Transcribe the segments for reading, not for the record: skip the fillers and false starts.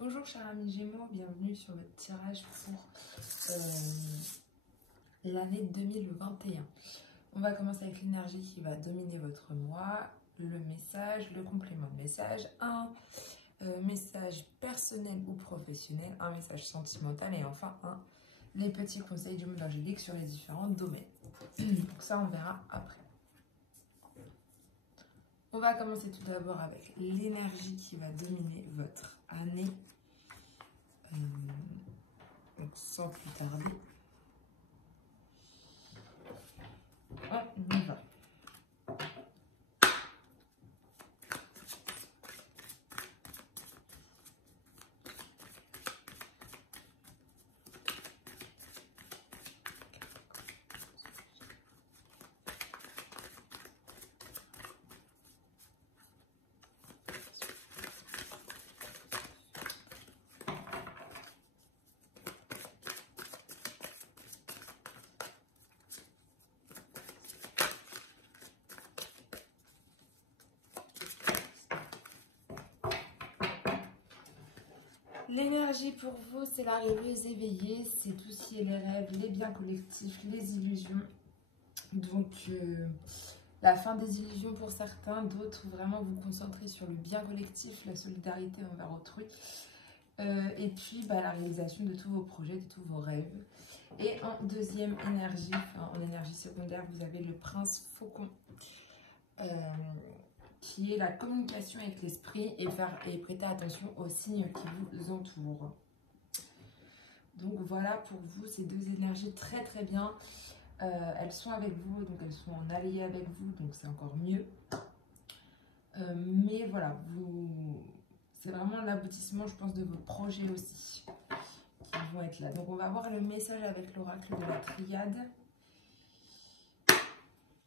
Bonjour chers amis Gémeaux, bienvenue sur votre tirage pour l'année 2021. On va commencer avec l'énergie qui va dominer votre mois, le message, le complément de message, un message personnel ou professionnel, un message sentimental et enfin les petits conseils du monde angélique sur les différents domaines. Donc ça on verra après. On va commencer tout d'abord avec l'énergie qui va dominer votre année. Donc sans plus tarder, on y va. L'énergie pour vous, c'est la rêveuse éveillée, c'est tout ce qui est les rêves, les biens collectifs, les illusions. Donc, la fin des illusions pour certains, d'autres vraiment vous concentrer sur le bien collectif, la solidarité envers autrui. Et puis, la réalisation de tous vos projets, de tous vos rêves. Et en deuxième énergie, en énergie secondaire, vous avez le prince faucon. Qui est la communication avec l'esprit et prêter attention aux signes qui vous entourent. Donc voilà pour vous ces deux énergies très très bien. Elles sont avec vous, donc elles sont en allié avec vous, donc c'est encore mieux. Mais voilà, c'est vraiment l'aboutissement, je pense, de vos projets aussi qui vont être là. Donc on va voir le message avec l'oracle de la triade.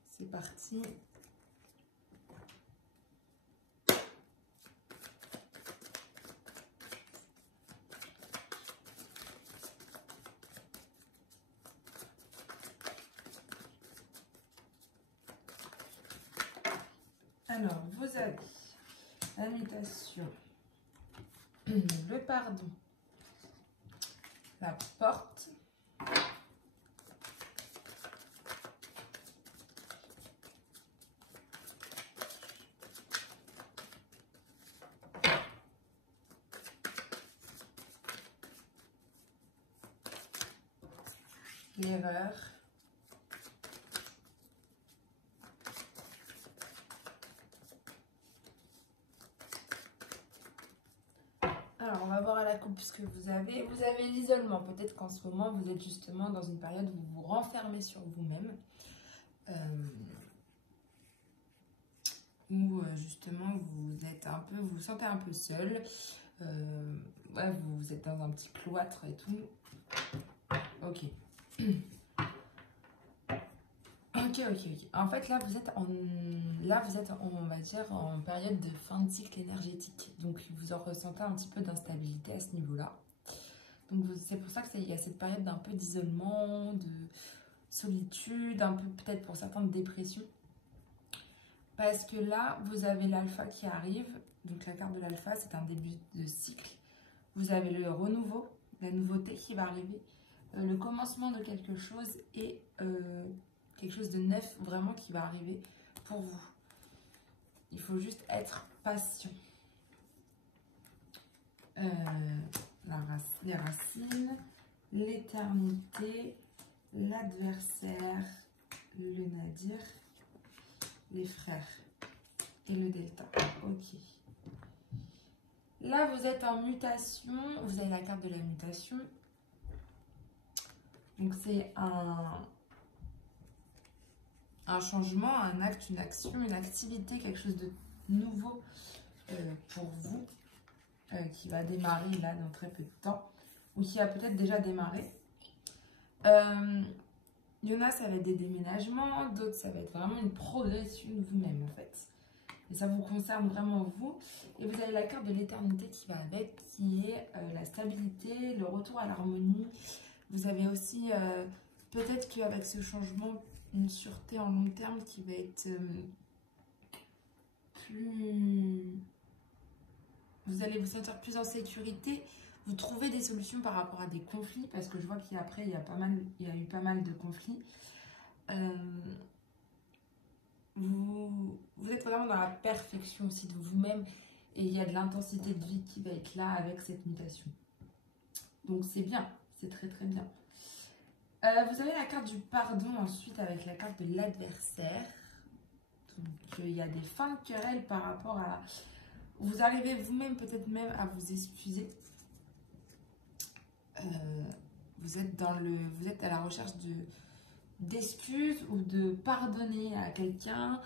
C'est parti. Alors, vous avez la mutation, le pardon, la porte, l'erreur, alors, on va voir à la coupe ce que vous avez. Vous avez l'isolement. Peut-être qu'en ce moment, vous êtes justement dans une période où vous vous renfermez sur vous-même. Où justement, vous vous sentez un peu seul. Vous êtes dans un petit cloître et tout. Ok. Ok. En fait, là, vous êtes on va dire, en période de fin de cycle énergétique. Donc, vous en ressentez un petit peu d'instabilité à ce niveau-là. Donc, c'est pour ça qu'il y a cette période d'un peu d'isolement, de solitude, un peu peut-être pour certains de dépression. Parce que là, vous avez l'alpha qui arrive. Donc, la carte de l'alpha, c'est un début de cycle. Vous avez le renouveau, la nouveauté qui va arriver, le commencement de quelque chose et quelque chose de neuf vraiment qui va arriver pour vous. Il faut juste être patient. Les racines, l'éternité, l'adversaire, le nadir, les frères et le delta. Ok. Là, vous êtes en mutation. Vous avez la carte de la mutation. Donc, c'est un changement, un acte, une action, une activité, quelque chose de nouveau pour vous qui va démarrer là dans très peu de temps ou qui a peut-être déjà démarré. Il y en a, ça va être des déménagements, d'autres, ça va être vraiment une progression de vous-même en fait. Et ça vous concerne vraiment vous. Et vous avez la carte de l'éternité qui va avec, qui est la stabilité, le retour à l'harmonie. Vous avez aussi, peut-être qu'avec ce changement, une sûreté en long terme qui va être plus vous allez vous sentir plus en sécurité. Vous trouvez des solutions par rapport à des conflits, parce que je vois qu'après, il y a eu pas mal de conflits. Vous êtes vraiment dans la perfection aussi de vous-même, et il y a de l'intensité de vie qui va être là avec cette mutation. Donc c'est bien, c'est très très bien. Vous avez la carte du pardon ensuite avec la carte de l'adversaire. Donc il y a des fins de querelle par rapport à... Vous arrivez vous-même peut-être même à vous excuser. Vous êtes à la recherche d'excuses ou de pardonner à quelqu'un.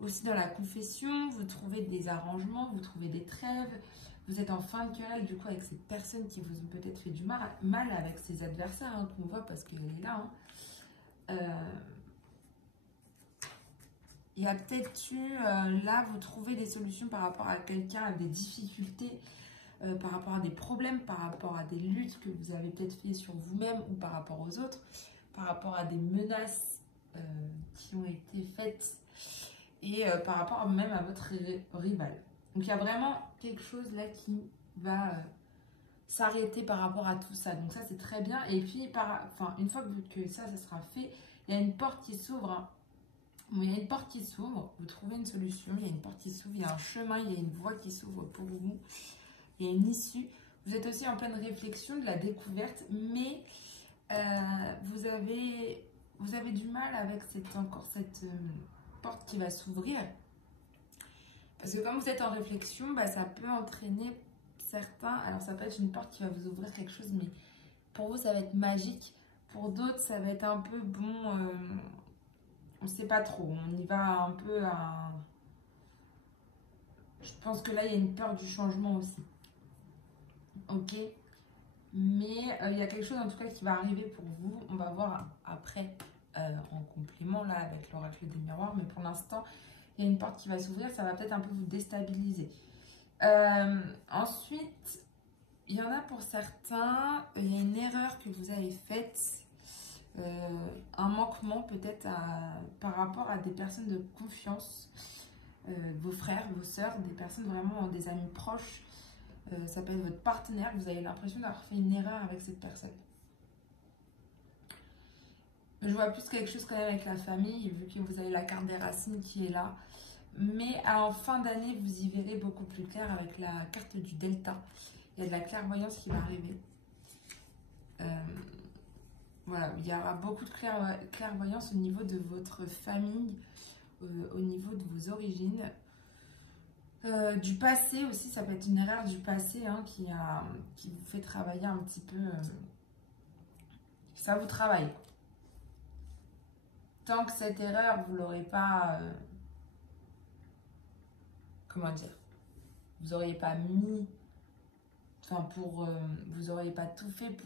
Aussi dans la confession, vous trouvez des arrangements, vous trouvez des trêves. Vous êtes en fin de querelle du coup avec cette personne qui vous a peut-être fait du mal avec ses adversaires, hein, qu'on voit parce qu'elle est là. Hein. Il y a peut-être eu, là, vous trouvez des solutions par rapport à quelqu'un, à des difficultés, par rapport à des problèmes, par rapport à des luttes que vous avez peut-être fait sur vous-même ou par rapport aux autres, par rapport à des menaces qui ont été faites et par rapport même à votre rival. Donc il y a vraiment quelque chose là qui va s'arrêter par rapport à tout ça. Donc ça c'est très bien. Et puis une fois que ça sera fait, il y a une porte qui s'ouvre. Hein. Bon, il y a une porte qui s'ouvre, vous trouvez une solution, il y a une porte qui s'ouvre, il y a un chemin, il y a une voie qui s'ouvre pour vous, il y a une issue. Vous êtes aussi en pleine réflexion de la découverte, mais vous avez du mal avec cette porte qui va s'ouvrir. Parce que quand vous êtes en réflexion, bah, ça peut entraîner certains... Alors ça peut être une porte qui va vous ouvrir quelque chose, mais pour vous ça va être magique. Pour d'autres ça va être un peu bon... on ne sait pas trop, on y va un peu à... Je pense que là, il y a une peur du changement aussi. Ok. Mais il y a quelque chose en tout cas qui va arriver pour vous. On va voir après en complément là avec l'oracle des miroirs. Mais pour l'instant, il y a une porte qui va s'ouvrir. Ça va peut-être un peu vous déstabiliser. Ensuite, il y en a pour certains, il y a une erreur que vous avez faite. Un manquement peut-être par rapport à des personnes de confiance, vos frères, vos sœurs, des personnes vraiment, des amis proches, ça peut être votre partenaire, vous avez l'impression d'avoir fait une erreur avec cette personne. Je vois plus quelque chose quand même avec la famille, vu que vous avez la carte des racines qui est là. Mais en fin d'année, vous y verrez beaucoup plus clair avec la carte du delta. Il y a de la clairvoyance qui va arriver. Voilà, il y aura beaucoup de clairvoyance au niveau de votre famille, au niveau de vos origines. Du passé aussi, ça peut être une erreur du passé hein, qui vous fait travailler un petit peu. Ça vous travaille. Tant que cette erreur, vous l'aurez pas... comment dire? Vous n'auriez pas mis... Enfin, vous n'auriez pas tout fait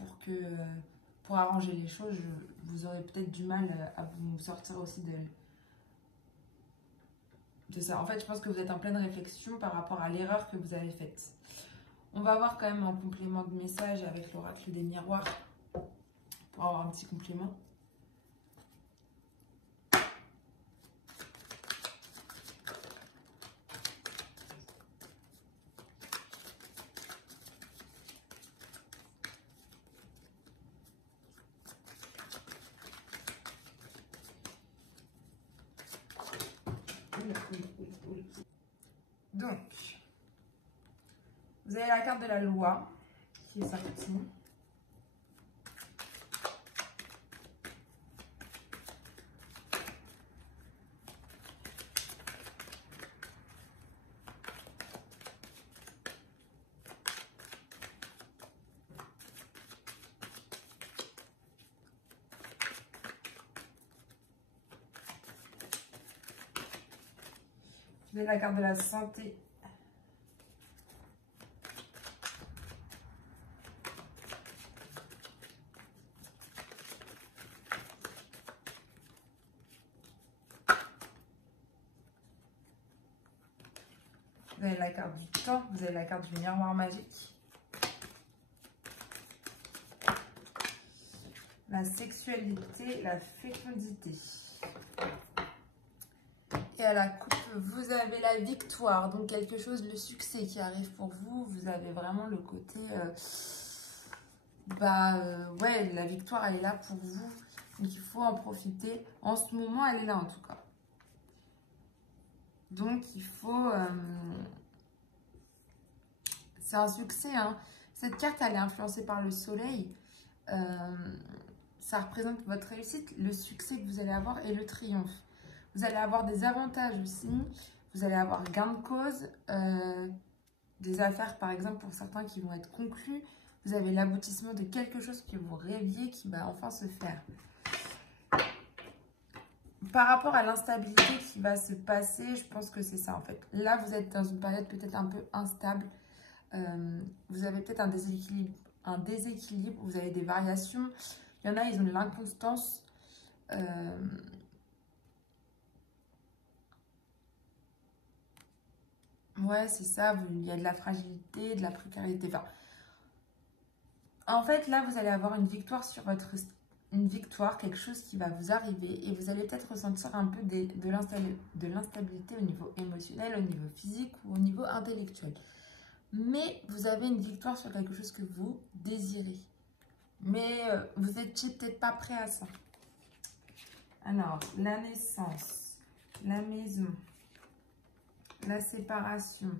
pour arranger les choses. Vous aurez peut-être du mal à vous sortir aussi de ça. En fait, je pense que vous êtes en pleine réflexion par rapport à l'erreur que vous avez faite. On va voir quand même en complément de message avec l'oracle des miroirs pour avoir un petit complément. Donc, vous avez la carte de la loi qui est sortie. Vous avez la carte de la santé. Vous avez la carte du temps, vous avez la carte du miroir magique. La sexualité, la fécondité. Et à la coupe, vous avez la victoire. Donc quelque chose, le succès qui arrive pour vous. Vous avez vraiment le côté... ouais, la victoire, elle est là pour vous. Donc il faut en profiter. En ce moment, elle est là en tout cas. Donc il faut... c'est un succès, hein. Cette carte, elle est influencée par le soleil. Ça représente votre réussite, le succès que vous allez avoir et le triomphe. Vous allez avoir des avantages aussi. Vous allez avoir gain de cause. Des affaires, par exemple, pour certains qui vont être conclues. Vous avez l'aboutissement de quelque chose que vous rêviez qui va enfin se faire. Par rapport à l'instabilité qui va se passer, je pense que c'est ça en fait. Là, vous êtes dans une période peut-être un peu instable. Vous avez peut-être un déséquilibre, vous avez des variations. Il y en a, ils ont de l'inconstance. Ouais, c'est ça, il y a de la fragilité, de la précarité. Enfin, en fait, là, vous allez avoir une victoire sur une victoire, quelque chose qui va vous arriver et vous allez peut-être ressentir un peu de l'instabilité au niveau émotionnel, au niveau physique ou au niveau intellectuel. Mais vous avez une victoire sur quelque chose que vous désirez. Mais vous n'étiez peut-être pas prêt à ça. Alors, la naissance, la maison, la séparation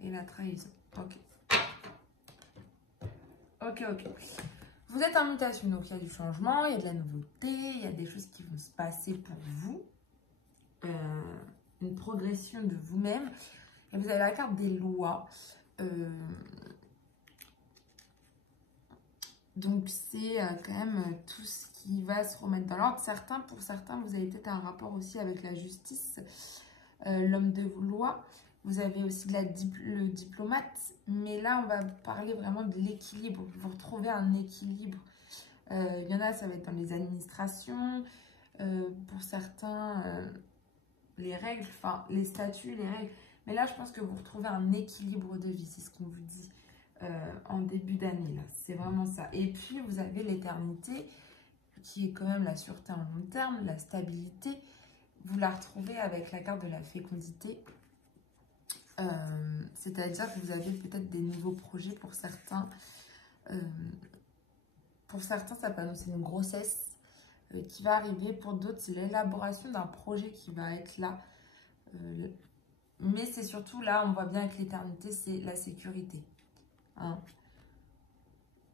et la trahison. Ok. Ok, ok. Vous êtes en mutation, donc il y a du changement, il y a de la nouveauté, il y a des choses qui vont se passer pour vous. Une progression de vous-même. Et vous avez la carte des lois. Donc c'est quand même tout ce qui va se remettre dans l'ordre. Pour certains, vous avez peut-être un rapport aussi avec la justice, l'homme de loi. Vous avez aussi le diplomate. Mais là, on va parler vraiment de l'équilibre. Vous retrouvez un équilibre. Il y en a, ça va être dans les administrations. Pour certains, les règles, enfin les statuts, les règles. Mais là, je pense que vous retrouvez un équilibre de vie. C'est ce qu'on vous dit. En début d'année, là. C'est vraiment ça. Et puis, vous avez l'éternité, qui est quand même la sûreté en long terme, la stabilité. Vous la retrouvez avec la carte de la fécondité. C'est-à-dire que vous avez peut-être des nouveaux projets pour certains. Pour certains, ça peut annoncer une grossesse qui va arriver. Pour d'autres, c'est l'élaboration d'un projet qui va être là. Mais c'est surtout là, on voit bien que l'éternité, c'est la sécurité. Hein.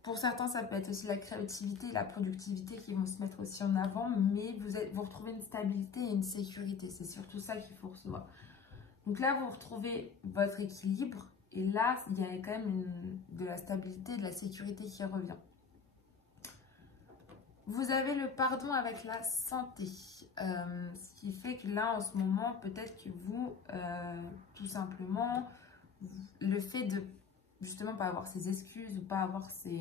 Pour certains, ça peut être aussi la créativité et la productivité qui vont se mettre aussi en avant, mais vous retrouvez une stabilité et une sécurité. C'est surtout ça qu'il faut recevoir. Donc là, vous retrouvez votre équilibre et là, il y a quand même de la stabilité, de la sécurité qui revient. Vous avez le pardon avec la santé, ce qui fait que là, en ce moment, peut-être que vous, tout simplement, le fait de justement pas avoir ses excuses ou pas avoir ses...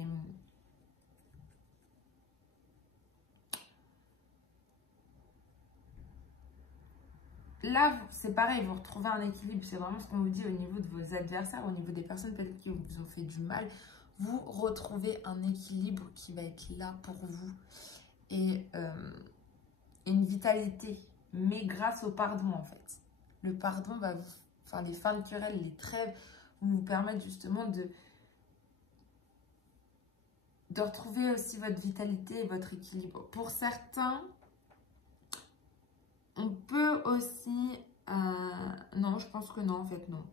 Là, c'est pareil, vous retrouvez un équilibre. C'est vraiment ce qu'on vous dit au niveau de vos adversaires, au niveau des personnes peut-être qui vous ont fait du mal. Vous retrouvez un équilibre qui va être là pour vous. Et une vitalité, mais grâce au pardon en fait. Le pardon va vous... Enfin, les fins de querelle, les trêves vont vous permettre justement de retrouver aussi votre vitalité et votre équilibre. Pour certains, on peut aussi... non, je pense que non, en fait, non.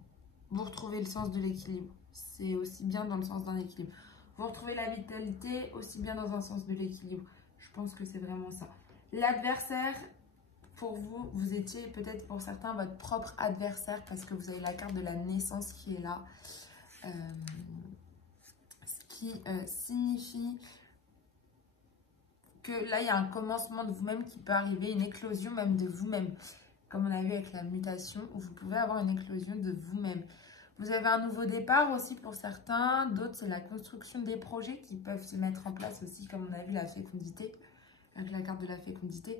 Vous retrouvez le sens de l'équilibre. C'est aussi bien dans le sens d'un équilibre. Vous retrouvez la vitalité aussi bien dans un sens de l'équilibre. Je pense que c'est vraiment ça. L'adversaire, pour vous, vous étiez peut-être pour certains votre propre adversaire parce que vous avez la carte de la naissance qui est là. Ce qui signifie que là, il y a un commencement de vous-même qui peut arriver, une éclosion même de vous-même. Comme on a vu avec la mutation, où vous pouvez avoir une éclosion de vous-même. Vous avez un nouveau départ aussi pour certains. D'autres, c'est la construction des projets qui peuvent se mettre en place aussi, comme on a vu la fécondité, avec la carte de la fécondité.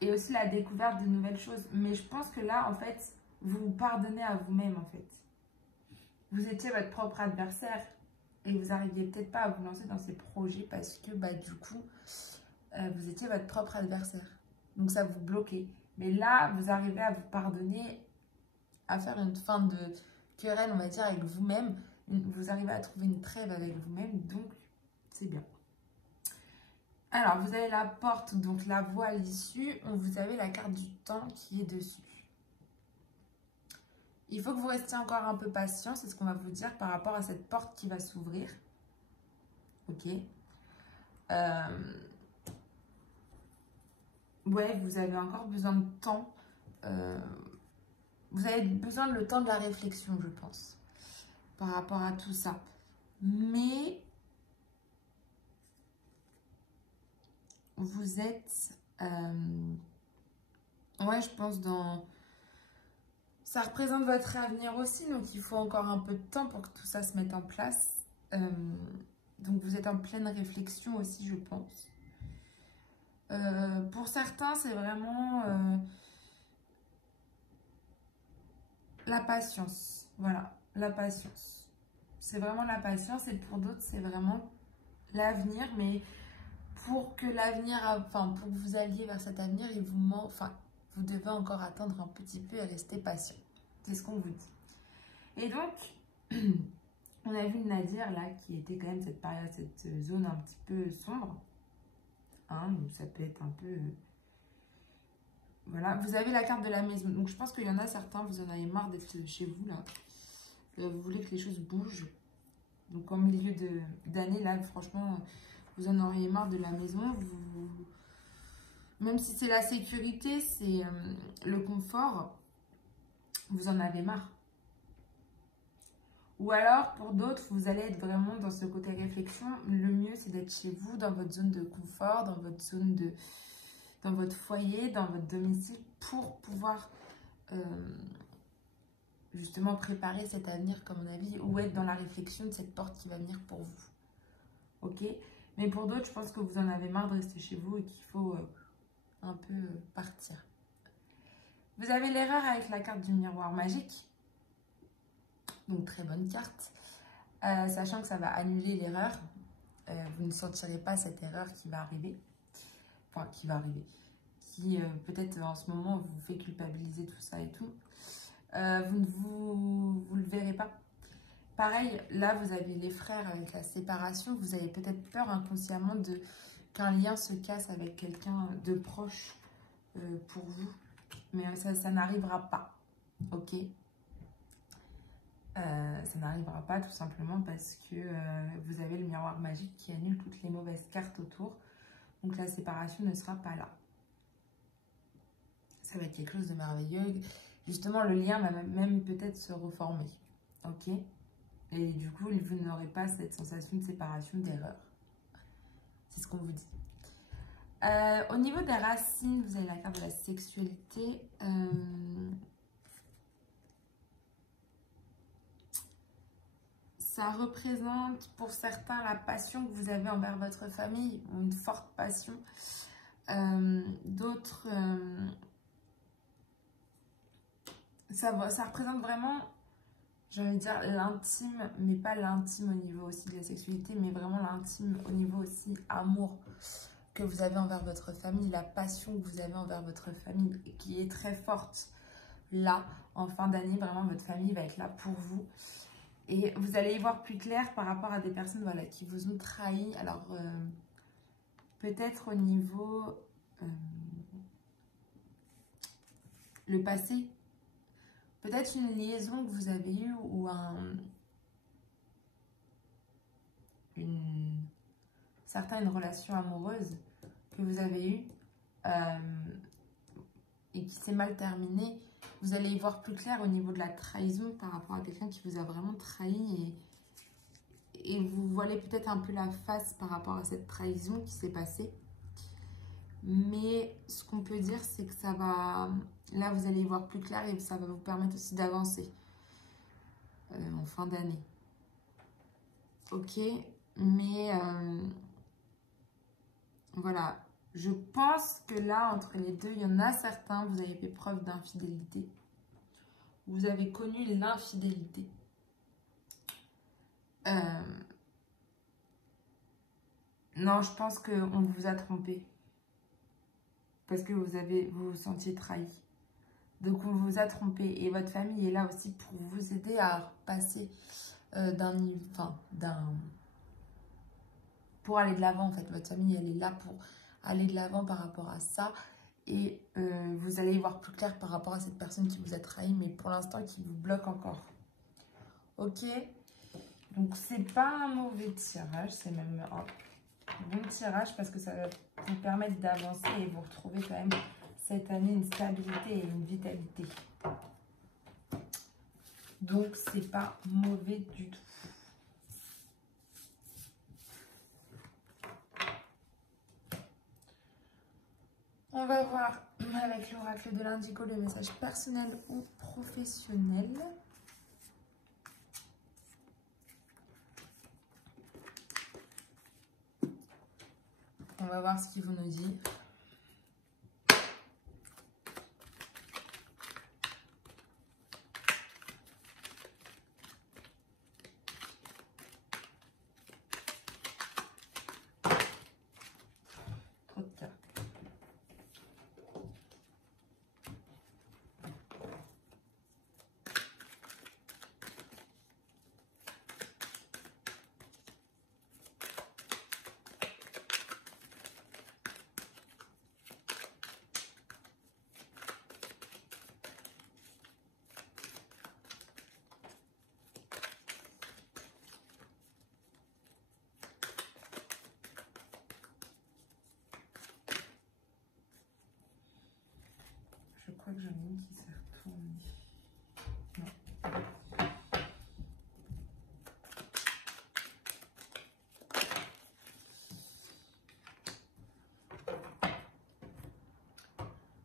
Et aussi la découverte de nouvelles choses. Mais je pense que là, en fait, vous vous pardonnez à vous-même, en fait. Vous étiez votre propre adversaire. Et vous n'arriviez peut-être pas à vous lancer dans ces projets parce que, bah, du coup, vous étiez votre propre adversaire. Donc ça vous bloquait. Mais là, vous arrivez à vous pardonner, à faire une fin de querelle, on va dire, avec vous-même. Vous arrivez à trouver une trêve avec vous-même, donc c'est bien. Alors, vous avez la porte, donc la voie à l'issue. Vous avez la carte du temps qui est dessus. Il faut que vous restiez encore un peu patient, c'est ce qu'on va vous dire par rapport à cette porte qui va s'ouvrir. Ok. Ouais, vous avez encore besoin de temps. Vous avez besoin de le temps de la réflexion, je pense, par rapport à tout ça. Mais vous êtes... ouais, je pense dans... Ça représente votre avenir aussi, donc il faut encore un peu de temps pour que tout ça se mette en place. Donc vous êtes en pleine réflexion aussi, je pense. Pour certains, c'est vraiment la patience. Voilà, la patience. C'est vraiment la patience et pour d'autres, c'est vraiment l'avenir. Mais pour que l'avenir, enfin, pour que vous alliez vers cet avenir, il vous manque, enfin, vous devez encore attendre un petit peu et rester patient. C'est ce qu'on vous dit. Et donc, on a vu Nadir là, qui était quand même cette période, cette zone un petit peu sombre. Hein, donc ça peut être un peu... Voilà, vous avez la carte de la maison. Donc je pense qu'il y en a certains, vous en avez marre d'être chez vous là. Vous voulez que les choses bougent. Donc en milieu d'année, là, franchement, vous en auriez marre de la maison. Même si c'est la sécurité, c'est le confort, vous en avez marre. Ou alors, pour d'autres, vous allez être vraiment dans ce côté réflexion. Le mieux, c'est d'être chez vous, dans votre zone de confort, dans votre zone de... dans votre foyer, dans votre domicile, pour pouvoir justement préparer cet avenir, comme on a dit, ou être dans la réflexion de cette porte qui va venir pour vous. Ok? Mais pour d'autres, je pense que vous en avez marre de rester chez vous et qu'il faut un peu partir. Vous avez l'erreur avec la carte du miroir magique. Donc, très bonne carte. Sachant que ça va annuler l'erreur. Vous ne sentirez pas cette erreur qui va arriver. Enfin, qui va arriver. Qui, peut-être en ce moment, vous fait culpabiliser tout ça et tout. Vous le verrez pas. Pareil, là, vous avez les frères avec la séparation. Vous avez peut-être peur inconsciemment qu'un lien se casse avec quelqu'un de proche pour vous. Mais ça n'arrivera pas. Ok? Ça n'arrivera pas tout simplement parce que vous avez le miroir magique qui annule toutes les mauvaises cartes autour. Donc la séparation ne sera pas là. Ça va être quelque chose de merveilleux. Justement, le lien va même peut-être se reformer. Ok? Et du coup, vous n'aurez pas cette sensation de séparation, d'erreur. C'est ce qu'on vous dit. Au niveau des racines, vous avez la carte de la sexualité. Ça représente pour certains la passion que vous avez envers votre famille, une forte passion. D'autres, ça représente vraiment, j'ai envie de dire l'intime, mais pas l'intime au niveau aussi de la sexualité, mais vraiment l'intime au niveau aussi amour que vous avez envers votre famille, la passion que vous avez envers votre famille qui est très forte. Là, en fin d'année, vraiment, votre famille va être là pour vous. Et vous allez y voir plus clair par rapport à des personnes voilà, qui vous ont trahi. Alors, peut-être au niveau... le passé. Peut-être une liaison que vous avez eue ou une relation amoureuse que vous avez eue et qui s'est mal terminée. Vous allez y voir plus clair au niveau de la trahison par rapport à quelqu'un qui vous a vraiment trahi et vous voilez peut-être un peu la face par rapport à cette trahison qui s'est passée. Mais ce qu'on peut dire, c'est que ça va... Là, vous allez y voir plus clair et ça va vous permettre aussi d'avancer en fin d'année. Ok, mais voilà. Je pense que là, entre les deux, il y en a certains, vous avez fait preuve d'infidélité. Vous avez connu l'infidélité. Non, je pense qu'on vous a trompé. parce que vous vous sentiez trahi. Donc on vous a trompé et votre famille est là aussi pour vous aider à passer pour aller de l'avant en fait. Votre famille elle est là pour aller de l'avant par rapport à ça et vous allez y voir plus clair par rapport à cette personne qui vous a trahi mais pour l'instant qui vous bloque encore. Ok, donc c'est pas un mauvais tirage, c'est même un bon tirage parce que ça va vous permettre d'avancer et vous retrouver quand même cette année une stabilité et une vitalité. Donc c'est pas mauvais du tout. On va voir avec l'oracle de l'Indigo le message personnel ou professionnel. On va voir ce qu'il vous nous dit. Trop de cartes. Je crois que j'en ai une qui s'est retournée. Non.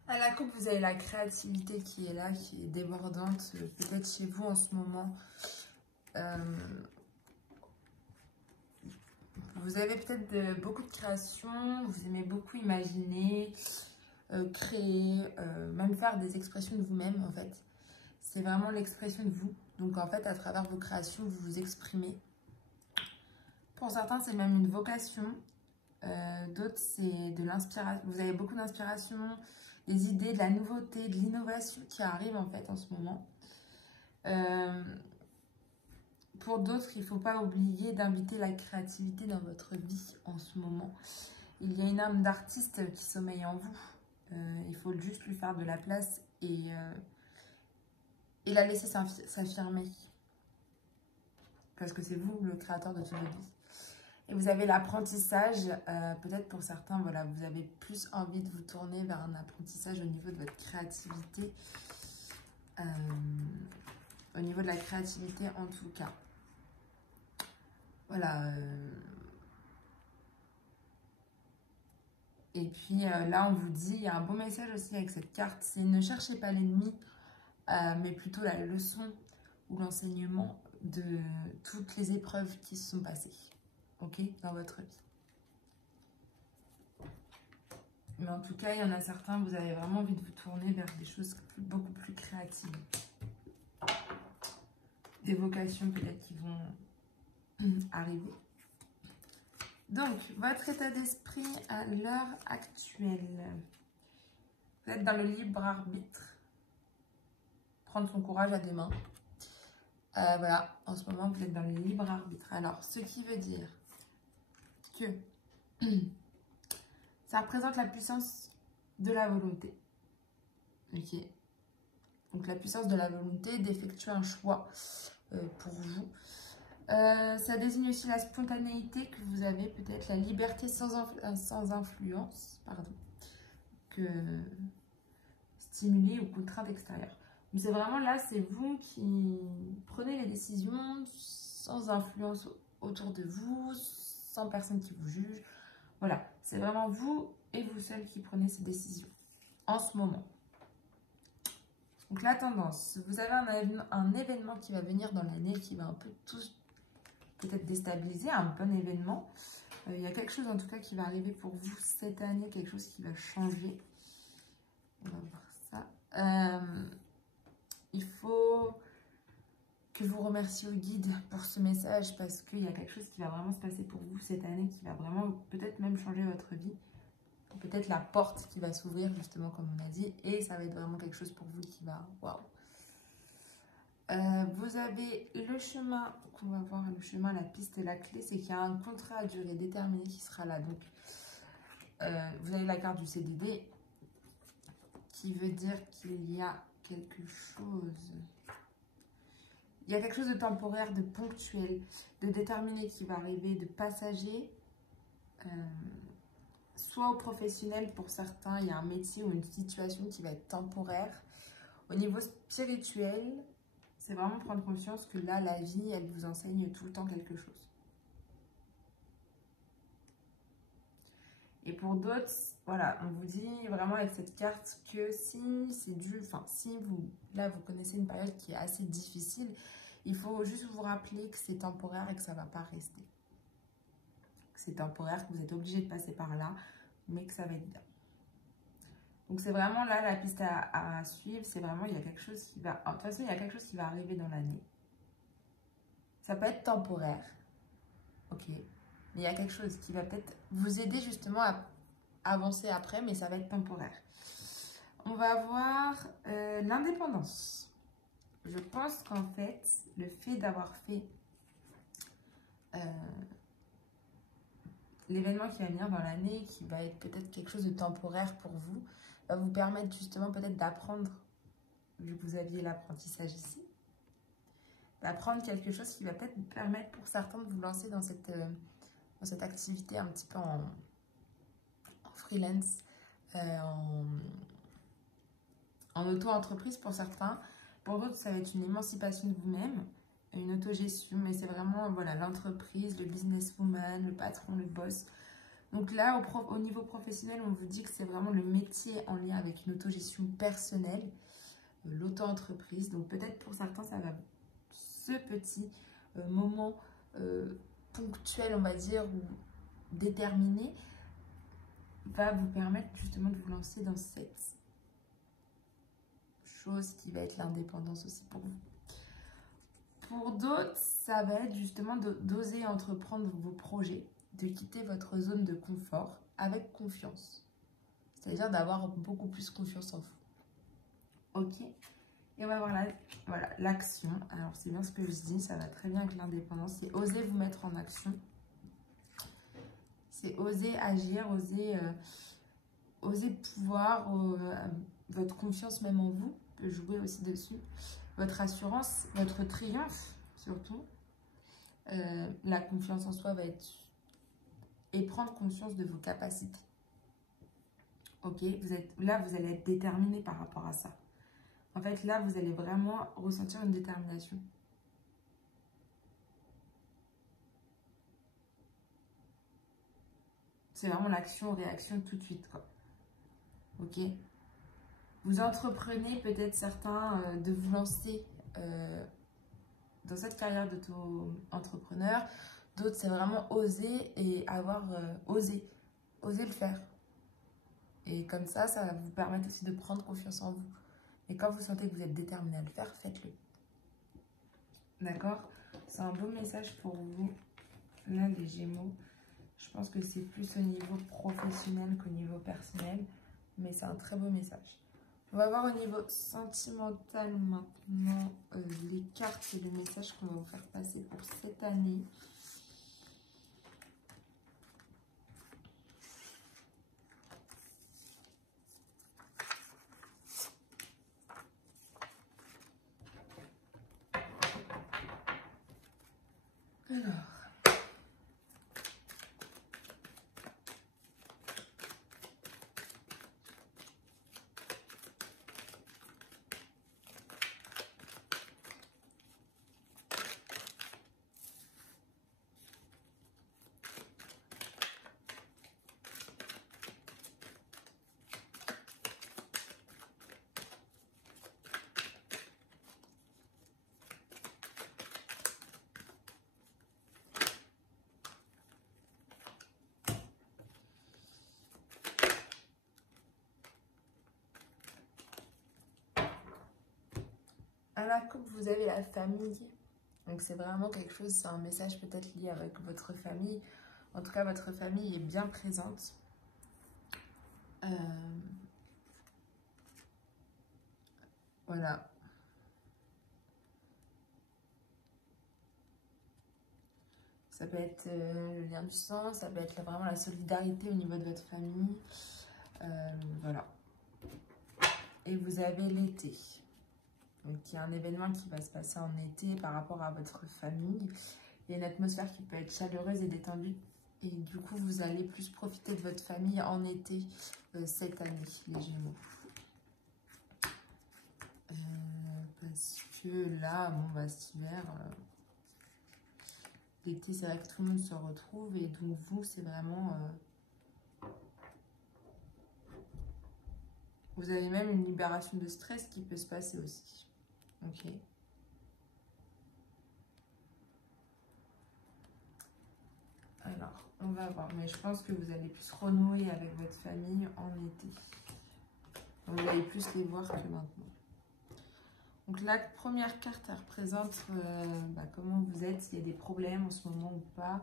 À la coupe, vous avez la créativité qui est là, qui est débordante, peut-être chez vous en ce moment. Vous avez peut-être beaucoup de création, vous aimez beaucoup imaginer, créer, même faire des expressions de vous-même en fait. C'est vraiment l'expression de vous. Donc en fait, à travers vos créations, vous vous exprimez. Pour certains, c'est même une vocation. D'autres, c'est de l'inspiration. Vous avez beaucoup d'inspiration, des idées, de la nouveauté, de l'innovation qui arrive en fait en ce moment. Pour d'autres, il ne faut pas oublier d'inviter la créativité dans votre vie en ce moment. Il y a une âme d'artiste qui sommeille en vous. Il faut juste lui faire de la place et la laisser s'affirmer. Parce que c'est vous le créateur de toute votre vie. Et vous avez l'apprentissage. Peut-être pour certains, voilà, vous avez plus envie de vous tourner vers un apprentissage au niveau de votre créativité. Au niveau de la créativité en tout cas. Voilà. Et puis là, on vous dit, il y a un bon message aussi avec cette carte, c'est ne cherchez pas l'ennemi, mais plutôt la leçon ou l'enseignement de toutes les épreuves qui se sont passées, ok, dans votre vie. Mais en tout cas, il y en a certains, vous avez vraiment envie de vous tourner vers des choses beaucoup plus créatives. Des vocations peut-être qui vont arriver. Donc, votre état d'esprit à l'heure actuelle. Vous êtes dans le libre arbitre. Prendre son courage à deux mains. Voilà, en ce moment, vous êtes dans le libre arbitre. Alors, ce qui veut dire que ça représente la puissance de la volonté. Ok. Donc, la puissance de la volonté d'effectuer un choix pour vous. Ça désigne aussi la spontanéité que vous avez, peut-être la liberté sans influence, pardon, que stimulée ou contrainte extérieure. Mais c'est vraiment là, c'est vous qui prenez les décisions sans influence autour de vous, sans personne qui vous juge. Voilà, c'est vraiment vous et vous seul qui prenez ces décisions en ce moment. Donc la tendance, vous avez un événement qui va venir dans l'année qui va un peu tous peut-être déstabiliser, un bon événement. Il y a quelque chose en tout cas qui va arriver pour vous cette année, quelque chose qui va changer. On va voir ça. Il faut que vous remerciez au guide pour ce message parce qu'il y a quelque chose qui va vraiment se passer pour vous cette année qui va vraiment peut-être même changer votre vie. peut-être la porte qui va s'ouvrir, justement, comme on a dit. Et ça va être vraiment quelque chose pour vous qui va... Waouh! Vous avez le chemin, qu'on va voir, le chemin, la piste, la clé, c'est qu'il y a un contrat à durée déterminée qui sera là. Donc, vous avez la carte du CDD qui veut dire qu'il y a quelque chose. Il y a quelque chose de temporaire, de ponctuel, de déterminé qui va arriver, de passager. Soit au professionnel, pour certains, il y a un métier ou une situation qui va être temporaire. Au niveau spirituel, c'est vraiment prendre conscience que là, la vie, elle vous enseigne tout le temps quelque chose. Et pour d'autres, voilà, on vous dit vraiment avec cette carte que si c'est dû, enfin, si vous, là, vous connaissez une période qui est assez difficile, il faut juste vous rappeler que c'est temporaire et que ça ne va pas rester. Que c'est temporaire, que vous êtes obligé de passer par là, mais que ça va être bien. Donc, c'est vraiment là la piste à suivre. C'est vraiment, il y a quelque chose qui va... De toute façon, il y a quelque chose qui va arriver dans l'année. Ça peut être temporaire. Ok. Mais il y a quelque chose qui va peut-être vous aider justement à avancer après, mais ça va être temporaire. On va voir l'indépendance. Je pense qu'en fait, le fait d'avoir fait l'événement qui va venir dans l'année, qui va être peut-être quelque chose de temporaire pour vous, va vous permettre justement peut-être d'apprendre, vu que vous aviez l'apprentissage ici, d'apprendre quelque chose qui va peut-être vous permettre pour certains de vous lancer dans cette activité un petit peu en freelance, en auto-entreprise pour certains. Pour d'autres, ça va être une émancipation de vous-même, une autogestion, mais c'est vraiment voilà, l'entreprise, le businesswoman, le patron, le boss. Donc là, au niveau professionnel, on vous dit que c'est vraiment le métier en lien avec une autogestion personnelle, l'auto-entreprise. Donc peut-être pour certains, ça va ce petit moment ponctuel, on va dire, ou déterminé, va vous permettre justement de vous lancer dans cette chose qui va être l'indépendance aussi pour vous. Pour d'autres, ça va être justement d'oser entreprendre vos projets, de quitter votre zone de confort avec confiance. C'est-à-dire d'avoir beaucoup plus confiance en vous. Ok. Et on va voir voilà, l'action. Alors, c'est bien ce que je dis, ça va très bien avec l'indépendance. C'est oser vous mettre en action. C'est oser agir, oser pouvoir, votre confiance même en vous, peut jouer aussi dessus. Votre assurance, votre triomphe surtout. La confiance en soi va être... Et prendre conscience de vos capacités. Ok, là, vous allez être déterminé par rapport à ça. En fait, là, vous allez vraiment ressentir une détermination. C'est vraiment l'action-réaction tout de suite, quoi. Ok. Vous entreprenez peut-être certains de vous lancer dans cette carrière d'auto-entrepreneur. D'autres, c'est vraiment oser et avoir osé le faire. Et comme ça va vous permettre aussi de prendre confiance en vous. Et quand vous sentez que vous êtes déterminé à le faire, faites-le. D'accord? C'est un beau message pour vous, là, les Gémeaux. Je pense que c'est plus au niveau professionnel qu'au niveau personnel. Mais c'est un très beau message. On va voir au niveau sentimental maintenant les cartes et le message qu'on va vous faire passer pour cette année. Alors... À la coupe, vous avez la famille. Donc, c'est vraiment quelque chose, c'est un message peut-être lié avec votre famille. En tout cas, votre famille est bien présente. Voilà. Ça peut être le lien du sang, ça peut être vraiment la solidarité au niveau de votre famille. Voilà. Et vous avez l'été. Donc, il y a un événement qui va se passer en été par rapport à votre famille. Il y a une atmosphère qui peut être chaleureuse et détendue. Et du coup, vous allez plus profiter de votre famille en été cette année, les Gémeaux. Parce que là, bon, bah, cet hiver, l'été, c'est vrai que tout le monde se retrouve. Et donc, vous, c'est vraiment... vous avez même une libération de stress qui peut se passer aussi. Ok. Alors, on va voir. Mais je pense que vous allez plus renouer avec votre famille en été. Donc, vous allez plus les voir que maintenant. Donc, la première carte, elle représente comment vous êtes, s'il y a des problèmes en ce moment ou pas.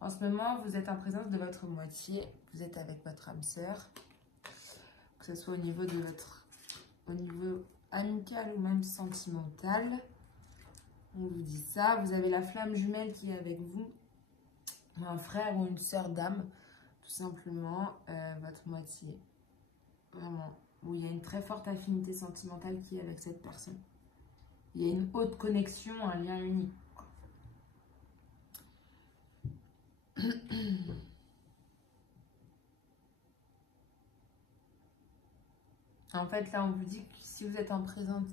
En ce moment, vous êtes en présence de votre moitié. Vous êtes avec votre âme sœur. Que ce soit au niveau de votre... au niveau amical ou même sentimental. On vous dit ça. Vous avez la flamme jumelle qui est avec vous. Un frère ou une sœur d'âme, tout simplement, votre moitié. Vraiment. Où il y a une très forte affinité sentimentale qui est avec cette personne. Il y a une haute connexion, un lien unique. En fait, là, on vous dit que si vous êtes en présence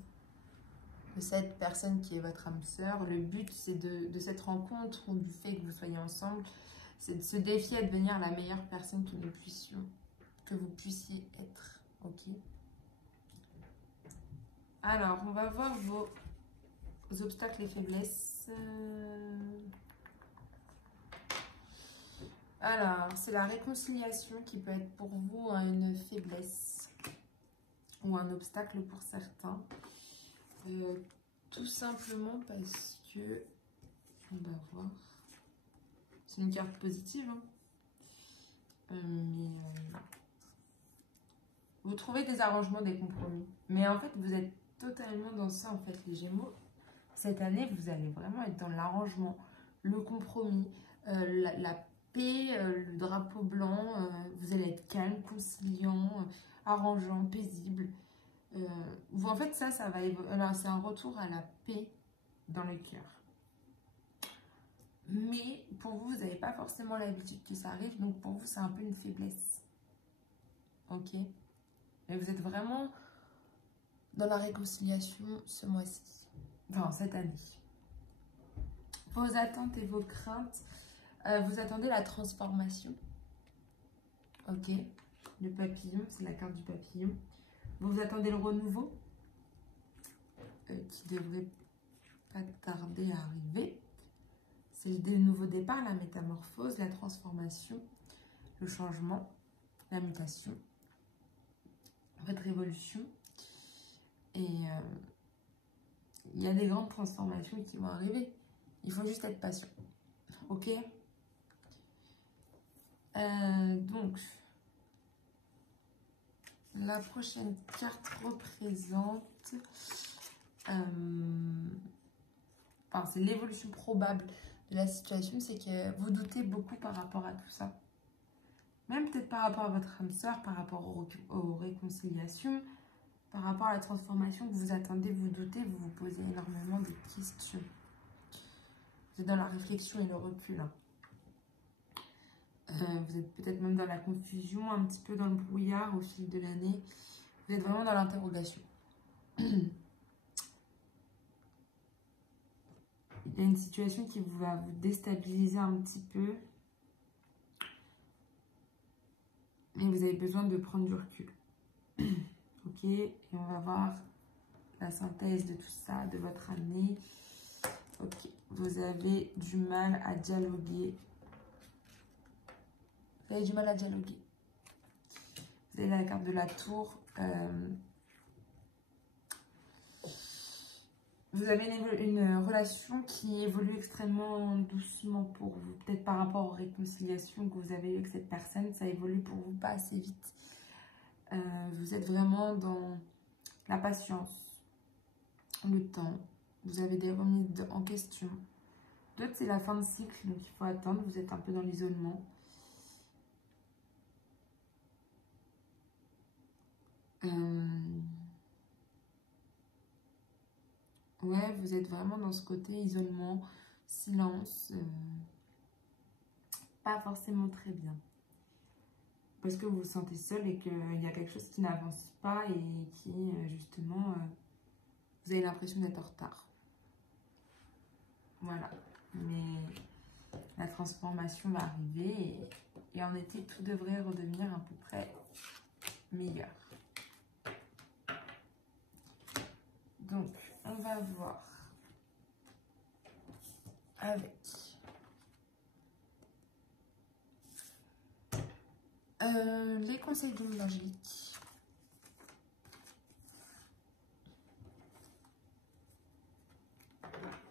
de cette personne qui est votre âme sœur, le but, c'est de cette rencontre ou du fait que vous soyez ensemble, c'est de se défier à devenir la meilleure personne que vous puissiez être. Ok. Alors, on va voir vos obstacles et faiblesses. Alors, c'est la réconciliation qui peut être pour vous une faiblesse ou un obstacle pour certains. Tout simplement parce que, on va voir, c'est une carte positive, hein. Vous trouvez des arrangements, des compromis. Mais en fait, vous êtes totalement dans ça, en fait, les Gémeaux. Cette année, vous allez vraiment être dans l'arrangement, le compromis, la paix, le drapeau blanc. Vous allez être calme, conciliant, arrangeant, paisible. En fait, ça va évoluer. C'est un retour à la paix dans le cœur. Mais pour vous, vous n'avez pas forcément l'habitude que ça arrive. Donc pour vous, c'est un peu une faiblesse. Ok. Mais vous êtes vraiment dans la réconciliation ce mois-ci. Enfin, cette année. Vos attentes et vos craintes. Vous attendez la transformation. Ok. Le papillon, c'est la carte du papillon. Vous attendez le renouveau. Qui devrait pas tarder à arriver. C'est le nouveau départ, la métamorphose, la transformation, le changement, la mutation, votre révolution. Et il y a des grandes transformations qui vont arriver. Il faut juste être patient. Ok. Donc, la prochaine carte représente... c'est l'évolution probable de la situation, c'est que vous doutez beaucoup par rapport à tout ça. Même peut-être par rapport à votre âme sœur, par rapport aux réconciliations, par rapport à la transformation que vous attendez, vous doutez, vous vous posez énormément de questions. Vous êtes dans la réflexion et le recul. Hein. Vous êtes peut-être même dans la confusion, un petit peu dans le brouillard au fil de l'année. Vous êtes vraiment dans l'interrogation. Il y a une situation qui va vous déstabiliser un petit peu. Et vous avez besoin de prendre du recul. Ok, et on va voir la synthèse de tout ça, de votre année. Ok, vous avez du mal à dialoguer. Vous avez du mal à dialoguer. Vous avez la carte de la tour. Vous avez une relation qui évolue extrêmement doucement pour vous. Peut-être par rapport aux réconciliations que vous avez eues avec cette personne, ça évolue pour vous pas assez vite. Vous êtes vraiment dans la patience, le temps. Vous avez des remises en question. D'autres, c'est la fin de cycle, donc il faut attendre. Vous êtes un peu dans l'isolement. Ouais, vous êtes vraiment dans ce côté isolement, silence, pas forcément très bien. Parce que vous vous sentez seul et qu'il y a quelque chose qui n'avance pas et qui, justement, vous avez l'impression d'être en retard. Voilà. Mais la transformation va arriver et en été, tout devrait redevenir à peu près meilleur. Donc, on va voir avec les conseils de l'angélique.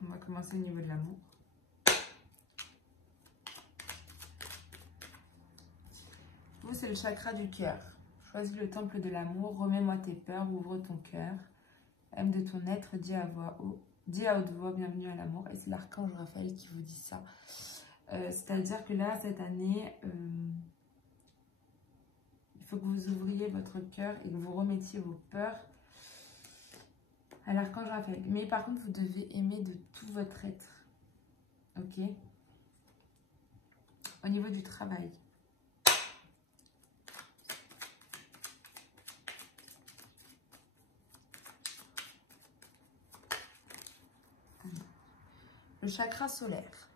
On va commencer au niveau de l'amour. Vous, c'est le chakra du cœur. Choisis le temple de l'amour, remets-moi tes peurs, ouvre ton cœur. Aime de ton être, dis à haute voix, bienvenue à l'amour. Et c'est l'archange Raphaël qui vous dit ça. C'est-à-dire que là, cette année, il faut que vous ouvriez votre cœur et que vous remettiez vos peurs à l'archange Raphaël. Mais par contre, vous devez aimer de tout votre être. Ok? Au niveau du travail. Le chakra solaire.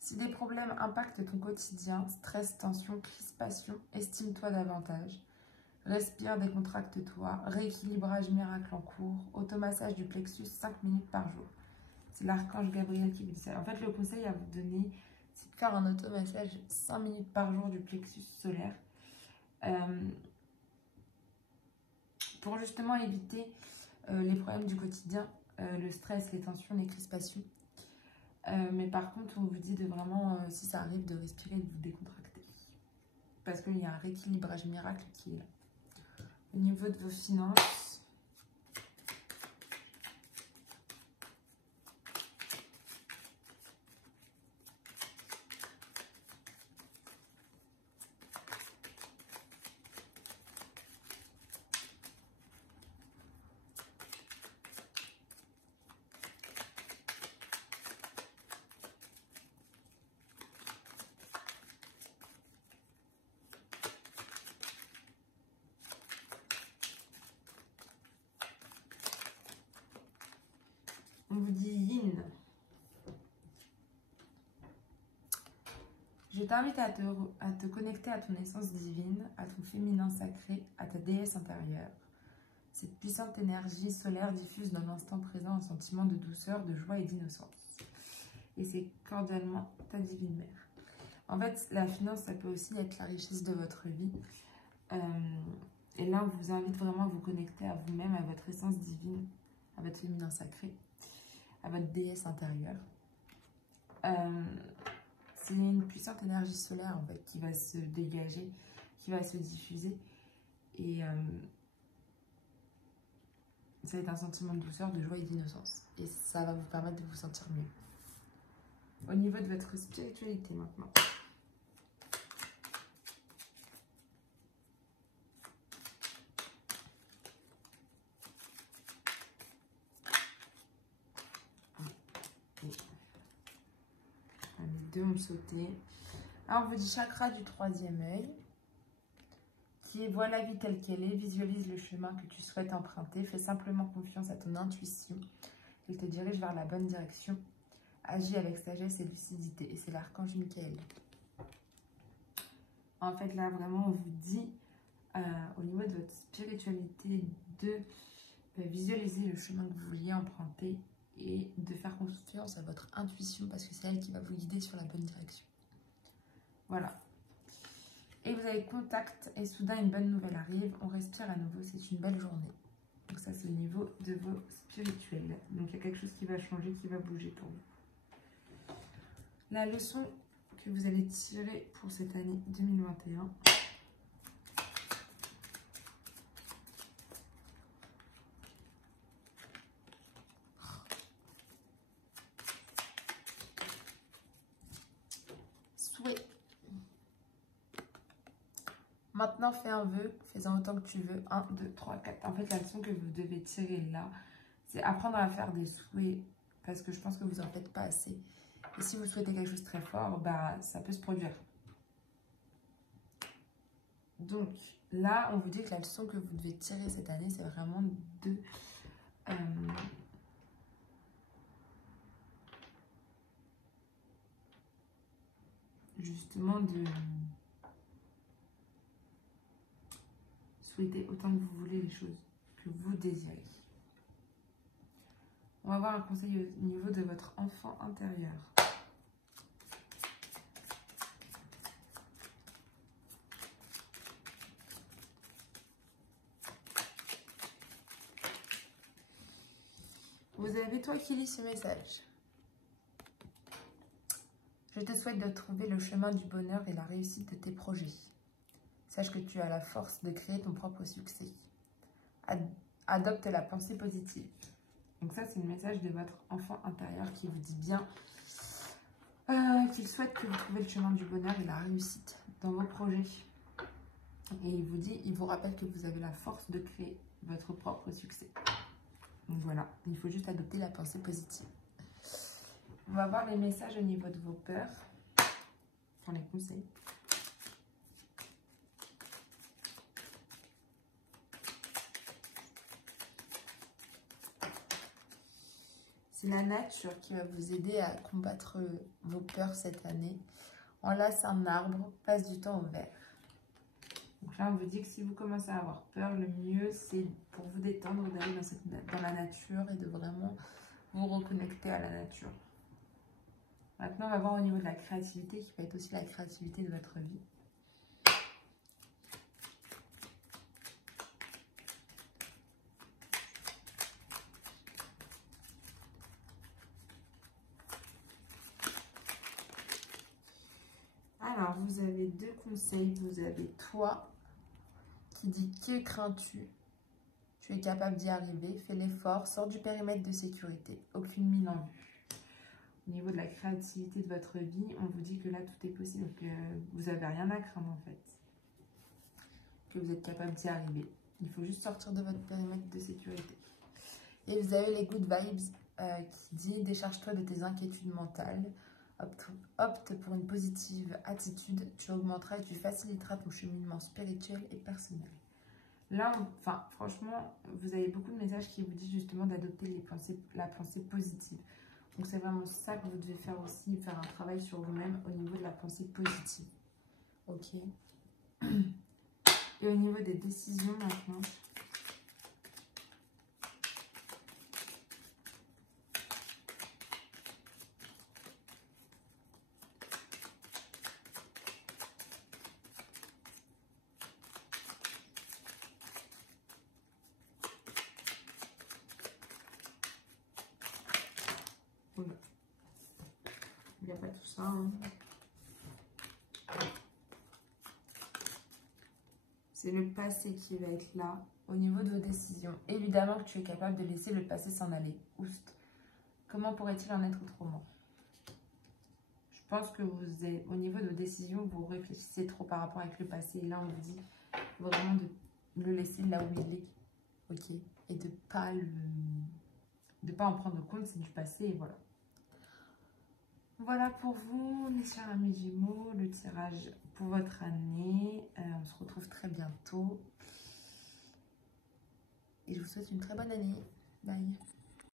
Si des problèmes impactent ton quotidien, stress, tension, crispation, estime-toi davantage. Respire, décontracte-toi. Rééquilibrage miracle en cours. Automassage du plexus 5 minutes par jour. C'est l'archange Gabriel qui vous dit ça. En fait, le conseil à vous donner, c'est de faire un automassage 5 minutes par jour du plexus solaire. Pour justement éviter les problèmes du quotidien, le stress, les tensions, les crispations. Mais par contre, on vous dit de vraiment, si ça arrive, de respirer et de vous décontracter. Parce qu'il y a un rééquilibrage miracle qui est là. Au niveau de vos finances, on vous dit yin. Je t'invite à te connecter à ton essence divine, à ton féminin sacré, à ta déesse intérieure. Cette puissante énergie solaire diffuse dans l'instant présent un sentiment de douceur, de joie et d'innocence. Et c'est cordialement ta divine mère. En fait, la finance, ça peut aussi être la richesse de votre vie. Et là, on vous invite vraiment à vous connecter à vous-même, à votre essence divine, à votre féminin sacré, à votre déesse intérieure. C'est une puissante énergie solaire, en fait, qui va se dégager, qui va se diffuser. Et ça va être un sentiment de douceur, de joie et d'innocence. Et ça va vous permettre de vous sentir mieux. Au niveau de votre spiritualité maintenant. Les deux ont sauté. Alors, on vous dit chakra du troisième œil, qui est vois la vie telle qu'elle est, visualise le chemin que tu souhaites emprunter, fais simplement confiance à ton intuition, elle te dirige vers la bonne direction, agis avec sagesse et lucidité. Et c'est l'archange Michael. En fait, là, vraiment, on vous dit, au niveau de votre spiritualité, de visualiser le chemin que vous vouliez emprunter et de faire confiance à votre intuition parce que c'est elle qui va vous guider sur la bonne direction. Voilà. Et vous avez contact et soudain une bonne nouvelle arrive. On respire à nouveau, c'est une belle journée. Donc ça, c'est au niveau de vos spirituels. Donc il y a quelque chose qui va changer, qui va bouger pour vous. La leçon que vous allez tirer pour cette année 2021. Souhait. Maintenant, fais un vœu, fais-en autant que tu veux. 1, 2, 3, 4. En fait, la leçon que vous devez tirer là, c'est apprendre à faire des souhaits parce que je pense que vous n'en faites pas assez. Et si vous souhaitez quelque chose de très fort, bah, ça peut se produire. Donc, là, on vous dit que la leçon que vous devez tirer cette année, c'est vraiment de... justement, de souhaiter autant que vous voulez les choses que vous désirez. On va voir un conseil au niveau de votre enfant intérieur. Vous avez toi qui lis ce message. Je te souhaite de trouver le chemin du bonheur et la réussite de tes projets. Sache que tu as la force de créer ton propre succès. Adopte la pensée positive. Donc ça, c'est le message de votre enfant intérieur qui vous dit bien qu'il souhaite que vous trouviez le chemin du bonheur et la réussite dans vos projets. Et il vous rappelle que vous avez la force de créer votre propre succès. Donc voilà, il faut juste adopter la pensée positive. On va voir les messages au niveau de vos peurs. Enfin, les conseils. C'est la nature qui va vous aider à combattre vos peurs cette année. Enlace un arbre, passe du temps au vert. Donc là, on vous dit que si vous commencez à avoir peur, le mieux, c'est pour vous détendre, d'aller dans la nature et de vraiment vous reconnecter à la nature. Maintenant, on va voir au niveau de la créativité, qui va être aussi la créativité de votre vie. Alors, vous avez deux conseils. Vous avez toi qui dit « Que crains-tu » Tu es capable d'y arriver, fais l'effort, sors du périmètre de sécurité. Aucune mine en vue. Au niveau de la créativité de votre vie, on vous dit que là, tout est possible, que vous n'avez rien à craindre en fait. Que vous êtes capable d'y arriver. Il faut juste sortir de votre périmètre de sécurité. Et vous avez les good vibes qui dit « Décharge-toi de tes inquiétudes mentales. Opte pour une positive attitude. Tu augmenteras et tu faciliteras ton cheminement spirituel et personnel. » Là, franchement, vous avez beaucoup de messages qui vous disent justement d'adopter la pensée positive. Donc, c'est vraiment ça que vous devez faire aussi, faire un travail sur vous-même au niveau de la pensée positive. Ok. Et au niveau des décisions maintenant. Il n'y a pas tout ça. Hein. C'est le passé qui va être là au niveau de vos décisions. Évidemment que tu es capable de laisser le passé s'en aller. Oust. Comment pourrait-il en être autrement? Je pense que au niveau de vos décisions, vous réfléchissez trop par rapport avec le passé. Et là, on vous dit vraiment de le laisser là où il est. Ok. Et de ne pas en prendre compte, c'est du passé. Et voilà. Voilà pour vous, mes chers amis Gémeaux, le tirage pour votre année. On se retrouve très bientôt. Et je vous souhaite une très bonne année. Bye.